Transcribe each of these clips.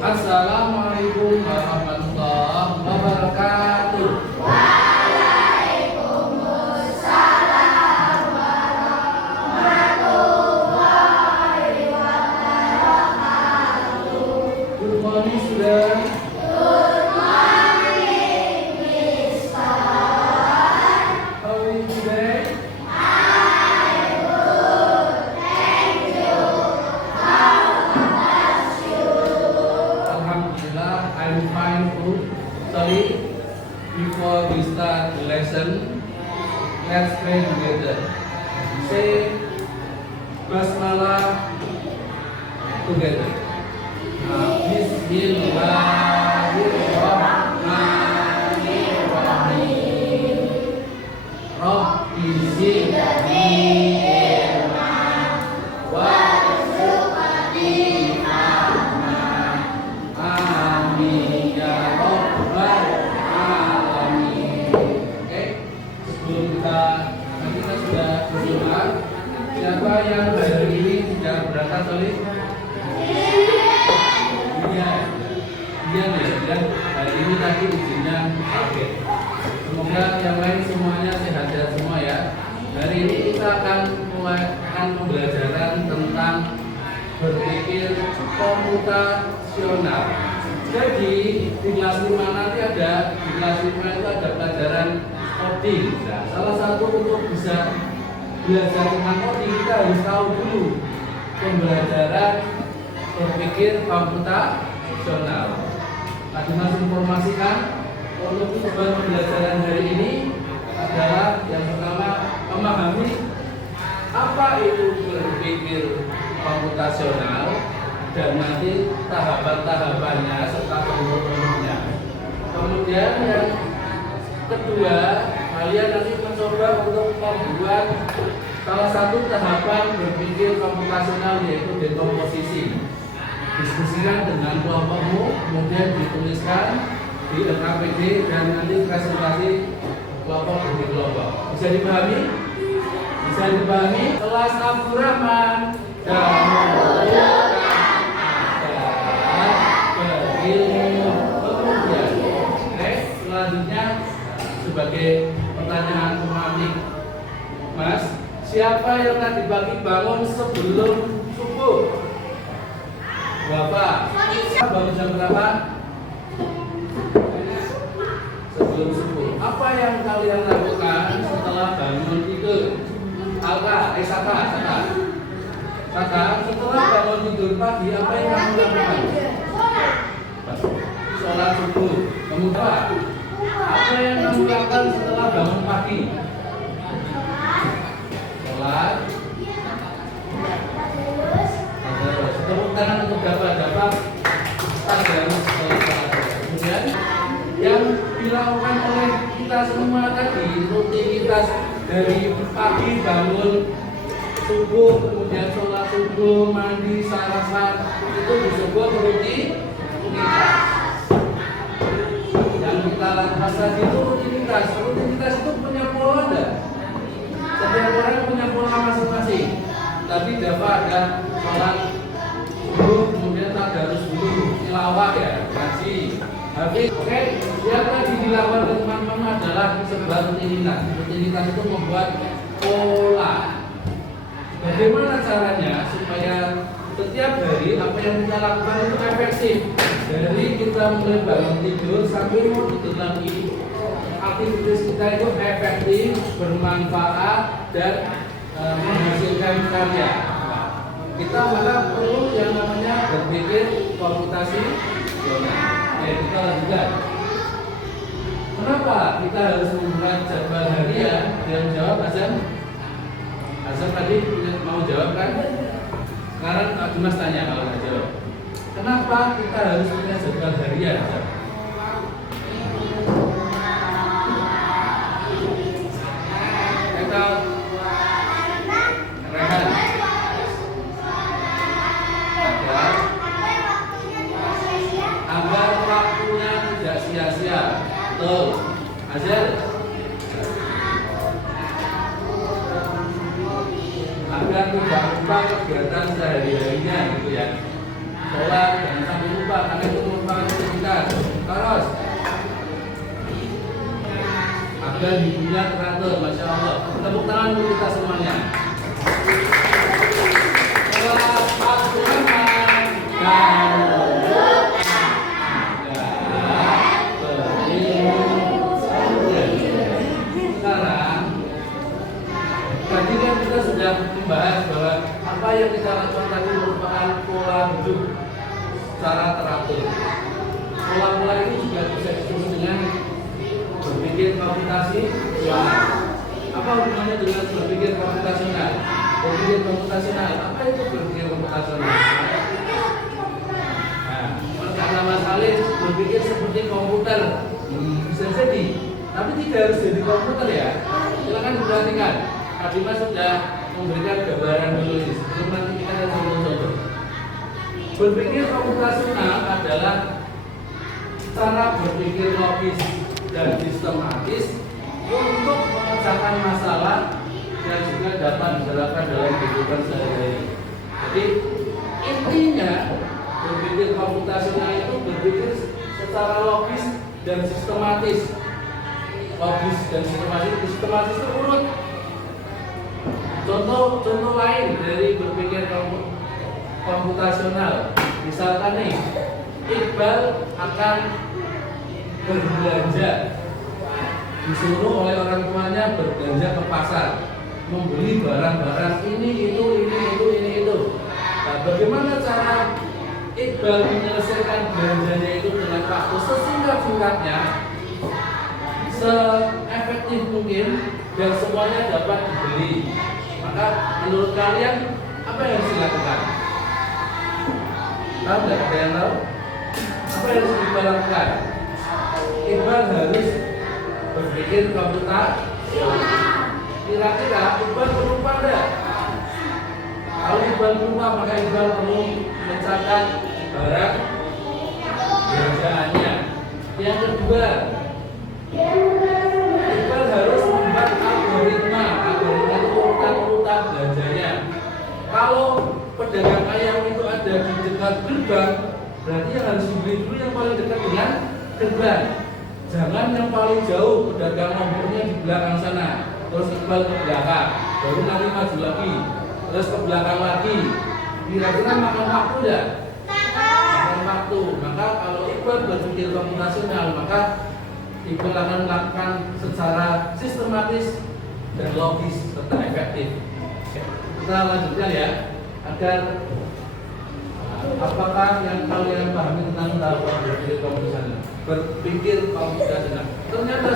Assalamualaikum warahmatullahi wabarakatuh. Waalaikumsalam warahmatullahi wabarakatuh. Good morning, student. Good morning, Mister. How are you today? I'm good, thank you. How about you? Alhamdulillah, I'm fine too. Sorry, before we start the lesson, let's pray together. Say basmalah together. Bismillahirrahmanirrahim. Rabbi zidni ilman warzuqni fahman. Amin ya rabbal alamin. Oke, sebelum kita sudah berdoa, siapa yang hari ini tidak berangkat solid? Iya ya, hari ini tadi ujinya target. Semoga yang lain semuanya sehat-sehat semua ya. Hari ini kita akan mulaikan pembelajaran tentang berpikir komputasional. Jadi di kelas 5 nanti ada, di kelas 5 itu ada pelajaran coding. Nah, salah satu untuk bisa belajar tentang coding kita harus tahu dulu pembelajaran berpikir komputasional. Tadi Mas informasikan untuk tujuan pembelajaran hari ini adalah yang pertama memahami apa itu berpikir komputasional dan nanti tahapan-tahapannya serta bentuk-bentuknya. Kemudian yang kedua, kalian nanti mencoba untuk membuat salah satu tahapan berpikir komputasional yaitu dekomposisi. Diskusikan dengan kelompokmu, kemudian dituliskan di LKPD dan nanti presentasi kelompok demi kelompok. Bisa dipahami? Bisa dipahami? Kelas Abdurrahman dan berilmu kemudian. Oke, selanjutnya sebagai pertanyaan pemanik, Mas, siapa yang tadi pagi bangun sebelum subuh? Bapak, bangun jam berapa? Sebelum subuh. Apa yang kalian lakukan setelah bangun tidur? Saka, setelah bangun tidur pagi, apa yang kamu lakukan? Sholat subuh. Kemudian, apa yang kamu lakukan setelah bangun pagi? Sholat. Tepuk tangan untuk dapat kemudian yang dilakukan oleh kita semua tadi, rutinitas dari pagi bangun subuh, kemudian sholat subuh, mandi, sarapan, itu disebut rutinitas. Yang kita lakukan tadi itu rutinitas. Rutinitas itu punya pola enggak? Setiap orang punya pola masing-masing. Tadi dapat ada sholat subuh, kemudian tadarus dulu, tilawah ya, ngaji, habis. Oke, yang tadi dilakukan teman-teman adalah sebuah rutinitas. Rutinitas itu membuat pola. Bagaimana caranya supaya setiap hari apa yang kita lakukan itu efektif? Dari kita mulai bangun tidur sampai mau tidur lagi, aktivitas kita itu efektif, bermanfaat dan menghasilkan karya. Kita maka perlu yang namanya berpikir komputasi. Ya, kita lanjutkan. Kenapa kita harus membuat jadwal harian? Yang jawab Azam. Azam tadi mau jawab kan? Sekarang Pak Dimas tanya kalau nggak jawab. Kenapa kita harus punya jadwal harian? Azam? Agar waktunya tidak sia-sia. Tuh, Azal. Agar tidak lupa kegiatan sehari-harinya gitu ya. Sholat jangan sampai lupa karena itu agar hidupnya teratur. Masya Allah. Tepuk tangan untuk kita semuanya. Sekarang, tadi kan kita sudah membahas bahwa apa yang kita lakukan tadi merupakan pola hidup secara teratur. Pola-pola ini juga bisa disebut dengan berpikir komputasional. Apa hubungannya dengan berpikir komputasional? Berpikir komputasional, apa itu berpikir komputasional? Nah, kata Mas Alif, berpikir seperti komputer. Bisa jadi, tapi tidak harus jadi komputer ya. Silakan diperhatikan. Tadi Mas sudah memberikan gambaran dulu ini. Sebelum nanti kita akan contoh-contoh. Berpikir komputasional adalah cara berpikir logis dan sistematis untuk memecahkan masalah dan juga dapat diterapkan dalam kehidupan sehari-hari. Jadi intinya berpikir komputasional itu berpikir secara logis dan sistematis. Logis dan sistematis itu urut. Contoh lain dari berpikir komputasional, misalkan nih, Iqbal akan berbelanja, disuruh oleh orang tuanya berbelanja ke pasar, membeli barang-barang ini itu. Nah, bagaimana cara Iqbal menyelesaikan belanjanya itu dengan waktu sesingkat-singkatnya, seefektif mungkin, dan semuanya dapat dibeli? Maka menurut kalian apa yang harus dilakukan? Tahu nggak? Ada yang tahu? Apa yang harus Iqbal lakukan? Iqbal harus berpikir komputasional. Kira-kira Iqbal berupa enggak? Kalau Iqbal berupa, maka Iqbal perlu mencatat barang belanjaannya. Yang kedua, Iqbal harus membuat algoritma itu urutan-urutan belanjanya. Kalau pedagang ayam itu ada di dekat gerbang, berarti yang harus dibeli dulu yang paling dekat dengan gerbang. Jangan yang paling jauh, pedagang nomornya di belakang sana, terus Iqbal ke belakang, baru nanti maju lagi, terus ke belakang lagi. Kira-kira makan waktu ya? Makan waktu. Maka kalau Iqbal berpikir komputasional, maka Iqbal akan melakukan secara sistematis dan logis serta efektif. Kita lanjutkan ya, agar apakah yang kalian pahami tentang tahapan berpikir komputasional? Berpikir komputasional. Ternyata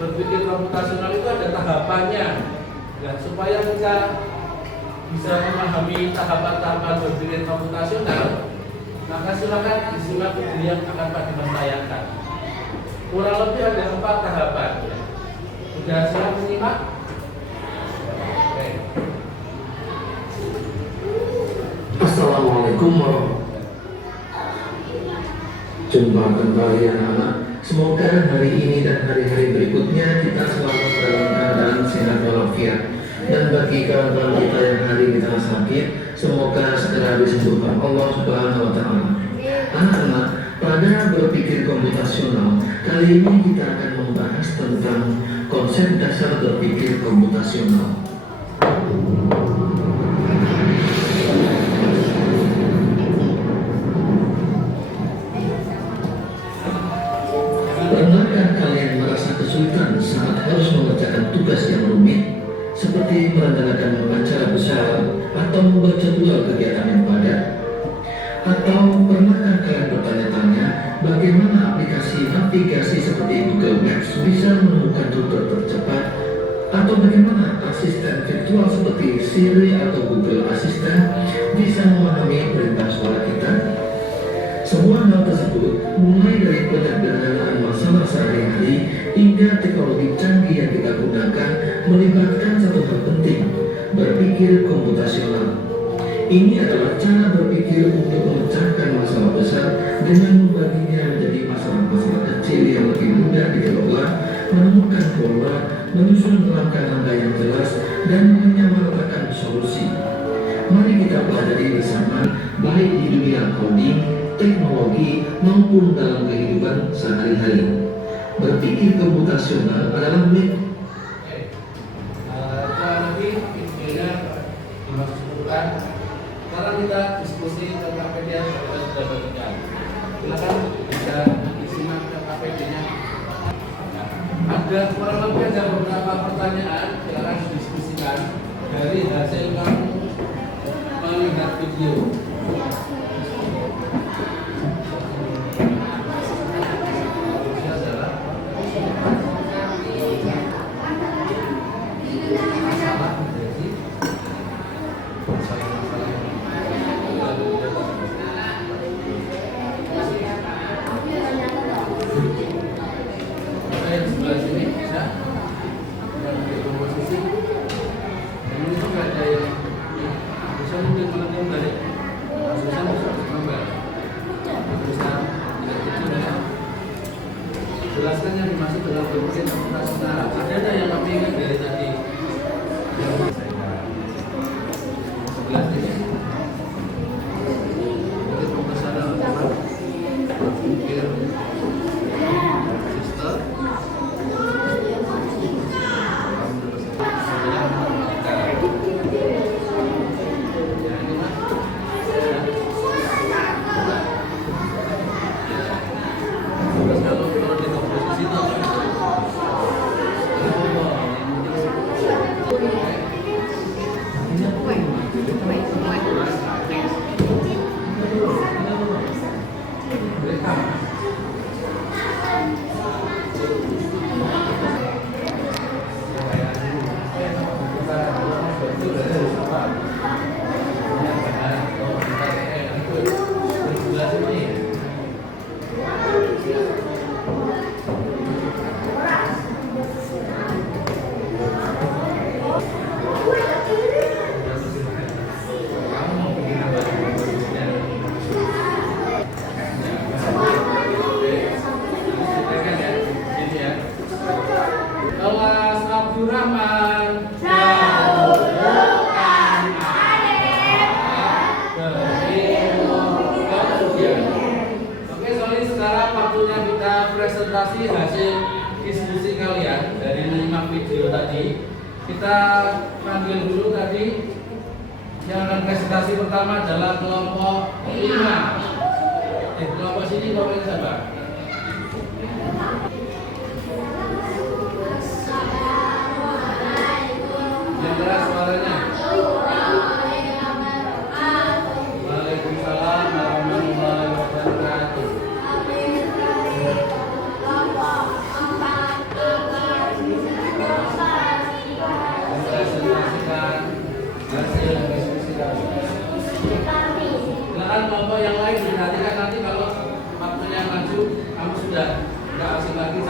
berpikir komputasional itu ada tahapannya. Dan supaya kita bisa memahami tahapan-tahapan berpikir komputasional, maka silakan disimak video yang akan Pak Dimas tayangkan. Kurang lebih ada 4 tahapan. Sudah siap menyimak? Oke. Assalamualaikum warahmatullahi wabarakatuh. Jumpa kembali anak-anak. Semoga hari ini dan hari-hari berikutnya kita selalu dalam keadaan sehat walafiat. Dan bagi kawan-kawan kita yang hari ini tengah sakit, semoga segera disembuhkan Allah Subhanahu wa Ta'ala. Anak-anak, pada berpikir komputasional, kali ini kita akan membahas tentang konsep dasar berpikir komputasional. Pernahkah kalian merasa kesulitan saat harus mengerjakan tugas yang rumit, seperti merencanakan acara besar atau membaca dua kegiatan yang padat? Atau pernahkah kalian bertanya-tanya bagaimana aplikasi navigasi seperti Google Maps bisa menemukan rute tercepat? Atau bagaimana asisten virtual seperti Siri atau Google Assistant bisa memahami perintah suara kita? Semua hal tersebut, mulai dari penyederhanaan masalah sehari-hari hingga teknologi canggih yang kita gunakan, melibatkan satu hal penting, berpikir komputasional. Ini adalah cara berpikir untuk memecahkan masalah besar dengan membaginya menjadi masalah-masalah kecil yang lebih mudah dikelola, menemukan pola, menyusun langkah-langkah yang jelas, dan menyamaratakan solusi. Mari kita pelajari bersama, baik di dunia coding, teknologi, maupun dalam kehidupan sehari-hari. Berpikir komputasional adalah Oke. Lagi videonya dimasukkan. Sekarang kita diskusi tentang KPD yang kita sudah bagikan. Silakan bisa disimak KPD-nya. Ada kurang lebih ada beberapa pertanyaan yang akan didiskusikan dari hasil kamu melihat video. Yang sebelah sini bisa yang posisi ini juga ada yang bisa mungkin menekan balik bisa menambah bisa tidak kecil ya. Jelaskan yang dimaksud dalam berpikir komputasional. Ada yang kami ingat dari tadi yang sebelah sini berpikir komputasional adalah berpikir sistem. Kelas Abdurrahman dahulukan berilmu kemudian. Oke, soalnya sekarang waktunya kita presentasi hasil diskusi kalian dari menyimak video tadi. Kita panggil dulu tadi yang akan presentasi pertama adalah kelompok 5. Kelompok sini kelompok siapa? Yang keras suaranya. Waalaikumsalam warahmatullahi wabarakatuh. Presentasikan hasil diskusi kami. Silakan kelompok yang lain diperhatikan nanti kalau waktunya maju kamu sudah tidak asing lagi.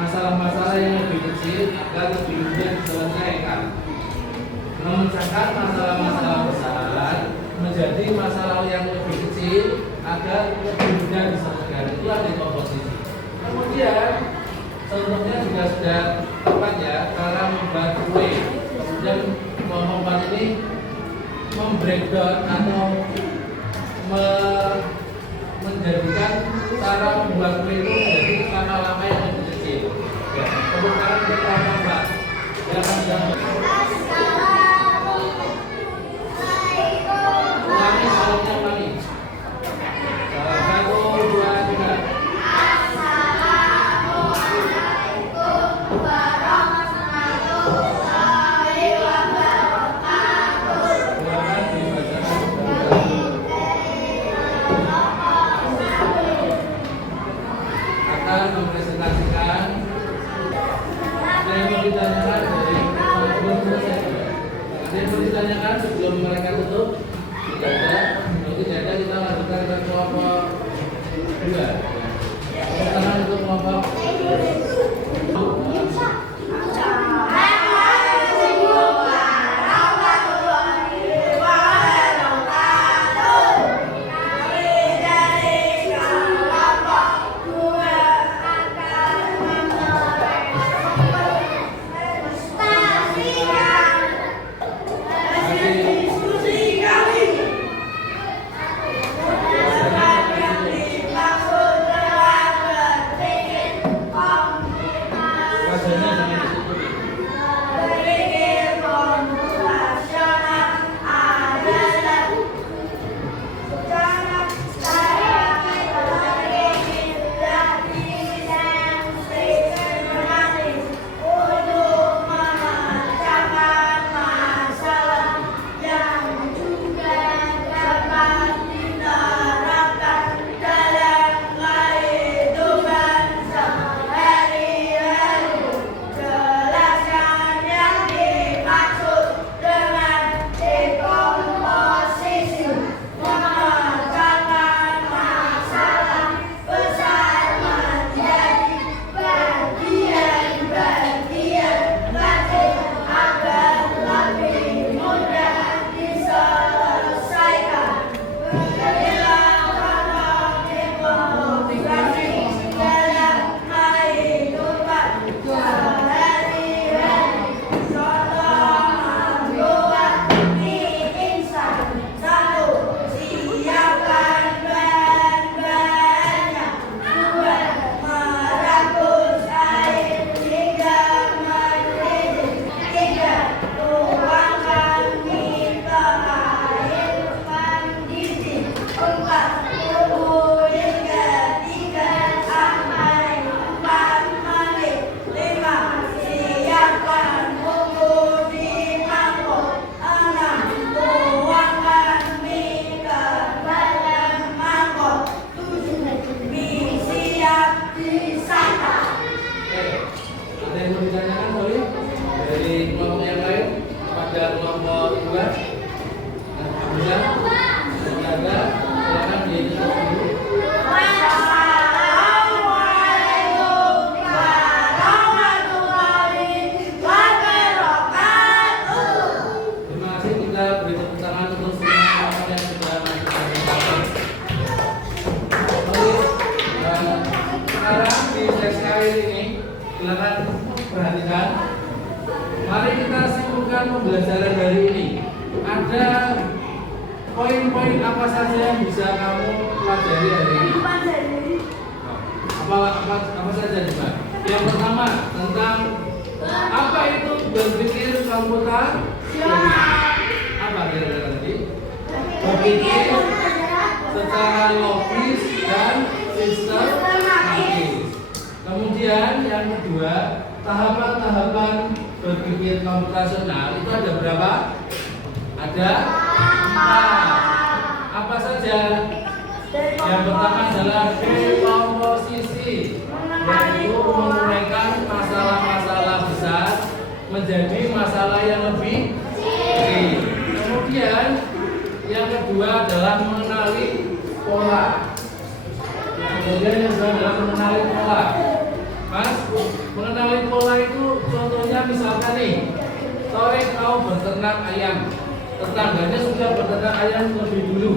masalah-masalah yang lebih kecil agar lebih mudah diselesaikan. Memecahkan masalah-masalah besar menjadi masalah yang lebih kecil agar lebih mudah diselesaikan. Itulah dekomposisi. Kemudian contohnya juga sudah tepat ya, cara membuat kue. Kemudian kelompok ini membreakdown atau menjadikan cara membuat kue itu menjadi lama-lama yang lebih kecil. Ya, kemudian kita tambah. Ya, ulangi salamnya ulangi. 1, 2, 3. Akan mempresentasikan ada yang mau ditanyakan dari belum selesai. Ada yang mau ditanyakan sebelum mereka tutup? Tidak ada. Kalau tidak ada, kita lanjutkan ke kelompok 2. Tangan untuk kelompok pembelajaran hari ini. Ada poin-poin apa saja yang bisa kamu pelajari hari ini? Apa saja coba? Yang pertama tentang apa itu berpikir komputasional. Apa kira-kira tadi? Berpikir secara logis dan sistematis. Kemudian yang kedua, tahapan-tahapan berpikir komputasional itu ada berapa? Ada 4. Apa saja? Yang pertama adalah dekomposisi, yaitu menguraikan masalah-masalah besar menjadi masalah yang lebih kecil. Kemudian yang kedua adalah mengenali pola. Kemudian yang kedua adalah mengenali pola. Mas, mengenali pola itu contohnya misalkan nih, sore kau berternak ayam, tetangganya sudah berternak ayam lebih dulu.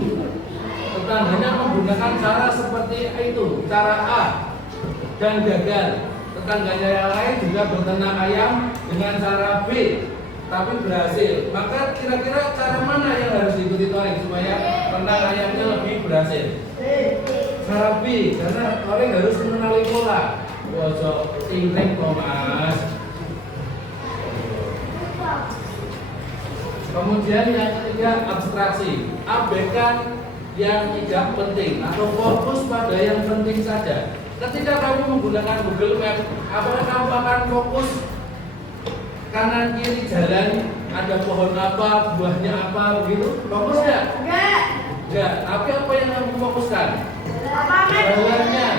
Tetangganya menggunakan cara seperti itu, cara A, dan gagal. Tetangganya yang lain juga berternak ayam dengan cara B, tapi berhasil. Maka kira-kira cara mana yang harus diikuti Toreng supaya ternak ayamnya lebih berhasil? Cara B, karena Toreng harus mengenali pola. Ojo tingling kok Mas. Kemudian yang ketiga, abstraksi. Abaikan yang tidak penting atau fokus pada yang penting saja. Ketika kamu menggunakan Google Map, apakah kamu akan fokus kanan kiri jalan, ada pohon apa, buahnya apa, begitu? Fokus nggak? Enggak. Tapi apa yang kamu fokuskan? Jalannya,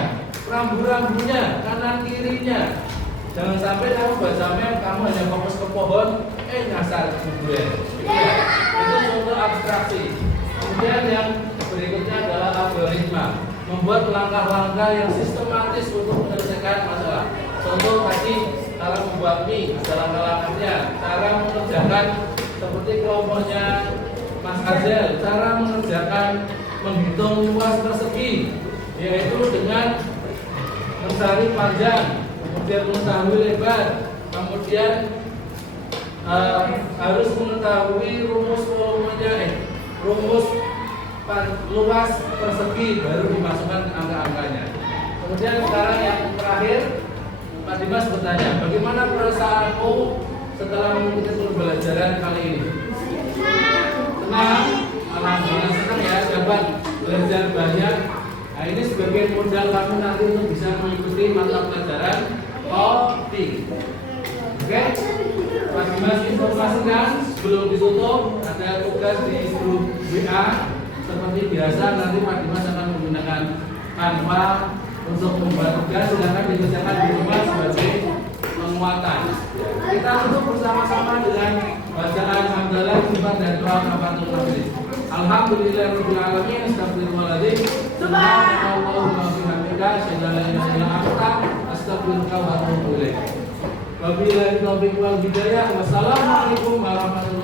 rambu-rambunya, kanan kirinya. Jangan sampai kamu baca map, kamu hanya fokus ke pohon, nyasar Google. Itu contoh abstraksi. Kemudian yang berikutnya adalah algoritma, membuat langkah-langkah yang sistematis untuk menyelesaikan masalah. Contoh tadi, cara membuat mie, ada langkah-langkahnya. Cara mengerjakan seperti kelompoknya Mas Azel, cara mengerjakan menghitung luas persegi, yaitu dengan mencari panjang, kemudian mengetahui lebar, kemudian harus mengetahui rumus volumenya, rumus luas persegi, baru dimasukkan angka-angkanya. Kemudian sekarang yang terakhir, Pak Dimas bertanya, bagaimana perasaanmu setelah mengikuti pembelajaran kali ini? Senang? Alhamdulillah senang ya, dapat belajar banyak. Nah ini sebagai modal kamu nanti untuk bisa mengikuti mata pelajaran coding. Oke? Pak Dimas informasikan sebelum ditutup ada tugas di grup WA. Seperti biasa nanti Pak Dimas akan menggunakan Canva untuk membuat tugas, silakan dikerjakan di rumah sebagai penguatan. Kita tutup bersama-sama dengan bacaan hamdalah, sifat dan doa kafatul majelis. Alhamdulillahirabbil alamin, astagfirullahaladzim. Subhanallahumma wa bihamdika, asyhadu an la ilaha illa anta, astaghfiruka wa atubu ilaik. Wabillahi taufiq wal hidayah. Wassalamualaikum warahmatullahi wabarakatuh.